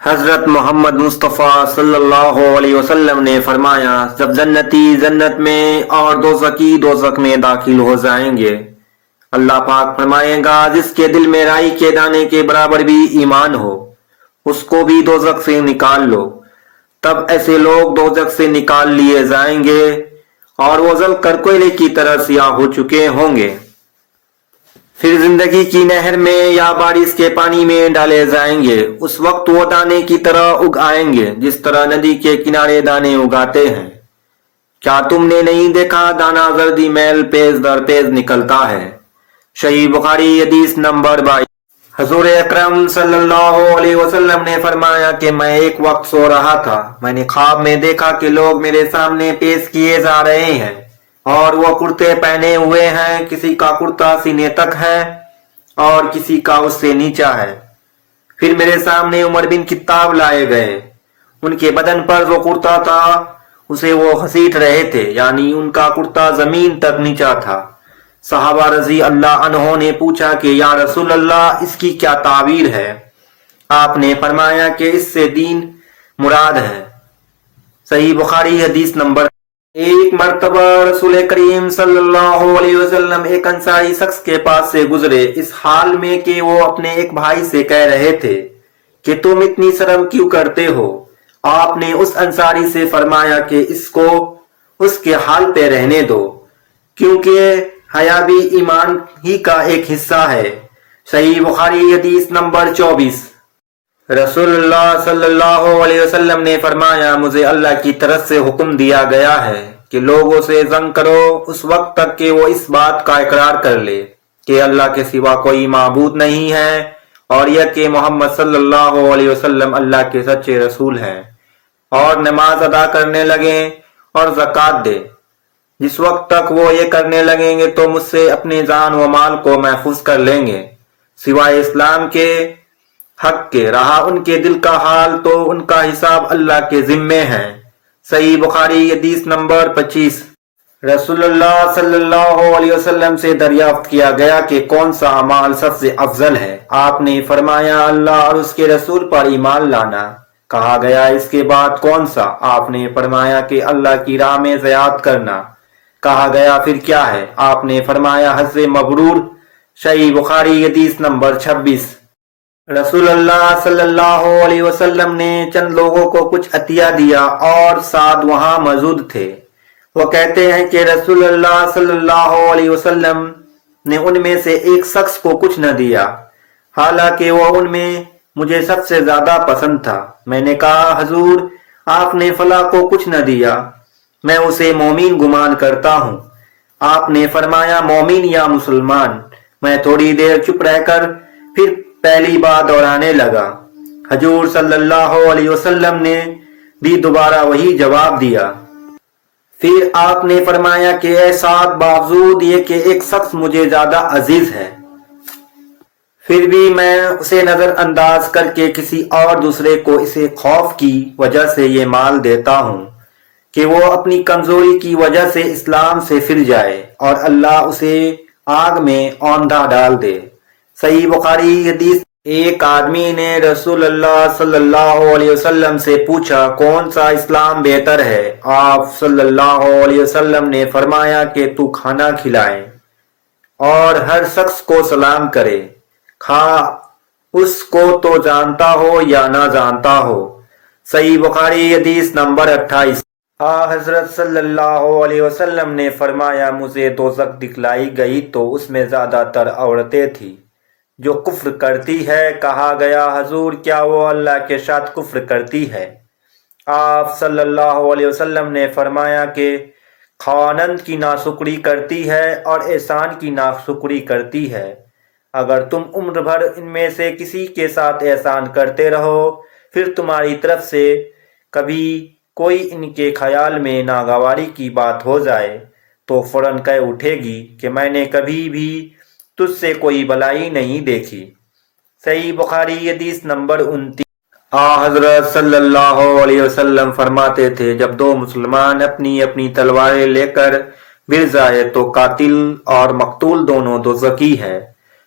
حضرت محمد مصطفیٰ صلی اللہ علیہ وسلم نے فرمایا، جب جنتی جنت میں اور دوزخی دوزخ میں داخل ہو جائیں گے، اللہ پاک فرمائے گا جس کے دل میں رائی کے دانے کے برابر بھی ایمان ہو اس کو بھی دوزخ سے نکال لو۔ تب ایسے لوگ دوزخ سے نکال لیے جائیں گے اور وہ جل کر کوئلے کی طرح سیاہ ہو چکے ہوں گے، پھر زندگی کی نہر میں یا بارش کے پانی میں ڈالے جائیں گے۔ اس وقت وہ دانے کی طرح اگ آئیں گے جس طرح ندی کے کنارے دانے اگاتے ہیں۔ کیا تم نے نہیں دیکھا دانا زردی میل پیز در پیز نکلتا ہے؟ صحیح بخاری حدیث نمبر 22۔ حضور اکرم صلی اللہ علیہ وسلم نے فرمایا کہ میں ایک وقت سو رہا تھا، میں نے خواب میں دیکھا کہ لوگ میرے سامنے پیش کیے جا رہے ہیں اور وہ کرتے پہنے ہوئے ہیں، کسی کا کرتا سینے تک ہے اور کسی کا اس سے نیچا ہے۔ پھر میرے سامنے عمر بن خطاب لائے گئے، ان کے بدن پر جو کرتا تھا اسے وہ گھسیٹ رہے تھے، یعنی ان کا کرتا زمین تک نیچا تھا۔ صحابہ رضی اللہ عنہ نے پوچھا کہ یا رسول اللہ اس کی کیا تعبیر ہے؟ آپ نے فرمایا کہ اس سے دین مراد ہے۔ صحیح بخاری حدیث نمبر۔ ایک مرتبہ رسول کریم صلی اللہ علیہ وسلم ایک انصاری شخص کے پاس سے گزرے، اس حال میں کہ وہ اپنے ایک بھائی سے کہہ رہے تھے کہ تم اتنی شرم کیوں کرتے ہو؟ آپ نے اس انصاری سے فرمایا کہ اس کو اس کے حال پہ رہنے دو، کیونکہ حیا بھی ایمان ہی کا ایک حصہ ہے۔ صحیح بخاری حدیث نمبر 24۔ رسول اللہ صلی اللہ علیہ وسلم نے فرمایا، مجھے اللہ کی طرف سے حکم دیا گیا ہے کہ لوگوں سے جنگ کرو اس وقت تک کہ وہ اس بات کا اقرار کر لے کہ اللہ کے سوا کوئی معبود نہیں ہے اور یہ کہ محمد صلی اللہ علیہ وسلم اللہ کے سچے رسول ہیں، اور نماز ادا کرنے لگیں اور زکوٰۃ دے۔ جس وقت تک وہ یہ کرنے لگیں گے تو مجھ سے اپنے جان و مال کو محفوظ کر لیں گے، سوائے اسلام کے حق کے۔ رہا ان کے دل کا حال تو ان کا حساب اللہ کے ذمے ہے۔ صحیح بخاری حدیث نمبر 25۔ رسول اللہ صلی اللہ علیہ وسلم سے دریافت کیا گیا کہ کون سا اعمال سب سے افضل ہے؟ آپ نے فرمایا اللہ اور اس کے رسول پر ایمان لانا۔ کہا گیا اس کے بعد کون سا؟ آپ نے فرمایا کہ اللہ کی راہ میں زیارت کرنا۔ کہا گیا پھر کیا ہے؟ آپ نے فرمایا حج مبرور۔ صحیح بخاری حدیث نمبر 26۔ رسول اللہ صلی اللہ علیہ وسلم نے چند لوگوں کو کچھ عطیہ دیا اور ساتھ وہاں موجود تھے۔ وہ کہتے ہیں کہ رسول اللہ صلی اللہ علیہ وسلم نے ان میں سے ایک شخص کو کچھ نہ دیا، حالانکہ وہ ان میں مجھے سب سے زیادہ پسند تھا۔ میں نے کہا حضور آپ نے فلاں کو کچھ نہ دیا، میں اسے مومن گمان کرتا ہوں۔ آپ نے فرمایا مومن یا مسلمان؟ میں تھوڑی دیر چپ رہ کر پھر پہلی بات دہرانے لگا۔ حضور صلی اللہ علیہ وسلم نے بھی دوبارہ وہی جواب دیا۔ پھر آپ نے فرمایا کہ اے ساتھ باوجود یہ کہ ایک شخص مجھے زیادہ عزیز ہے، پھر بھی میں اسے نظر انداز کر کے کسی اور دوسرے کو اسے خوف کی وجہ سے یہ مال دیتا ہوں کہ وہ اپنی کمزوری کی وجہ سے اسلام سے پھر جائے اور اللہ اسے آگ میں اوندھا ڈال دے۔ صحیح بخاری حدیث۔ ایک آدمی نے رسول اللہ صلی اللہ علیہ وسلم سے پوچھا کون سا اسلام بہتر ہے؟ آپ صلی اللہ علیہ وسلم نے فرمایا کہ تو کھانا کھلائے اور ہر شخص کو سلام کرے، خواہ اس کو تو جانتا ہو یا نہ جانتا ہو۔ صحیح بخاری حدیث نمبر 28۔ حضرت صلی اللہ علیہ وسلم نے فرمایا مجھے دوزخ دکھلائی گئی تو اس میں زیادہ تر عورتیں تھیں جو کفر کرتی ہے۔ کہا گیا حضور کیا وہ اللہ کے ساتھ کفر کرتی ہے؟ آپ صلی اللہ علیہ وسلم نے فرمایا کہ خواندند کی ناشکری کرتی ہے اور احسان کی ناشکری کرتی ہے۔ اگر تم عمر بھر ان میں سے کسی کے ساتھ احسان کرتے رہو، پھر تمہاری طرف سے کبھی کوئی ان کے خیال میں ناگواری کی بات ہو جائے تو فوراً کہہ اٹھے گی کہ میں نے کبھی بھی تجھ سے کوئی بلائی نہیں دیکھی۔ صحیح بخاری حدیث نمبر 29۔ حضرت صلی اللہ علیہ وسلم فرماتے تھے جب دو مسلمان اپنی اپنی تلواریں لے کر بھڑ جائے تو قاتل اور مقتول دونوں دوزخی ہے۔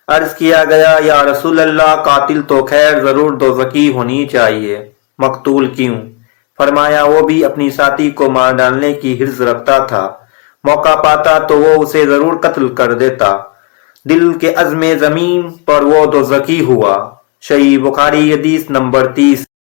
عرض کیا گیا یا رسول اللہ قاتل تو خیر ضرور دوزخی ہونی چاہیے، مقتول کیوں؟ فرمایا وہ بھی اپنی ساتھی کو مار ڈالنے کی حرص رکھتا تھا، موقع پاتا تو وہ اسے ضرور قتل کر دیتا، دل کے عزم زمین پر وہ دوزخی ہوا۔ صحیح بخاری حدیث نمبر 30۔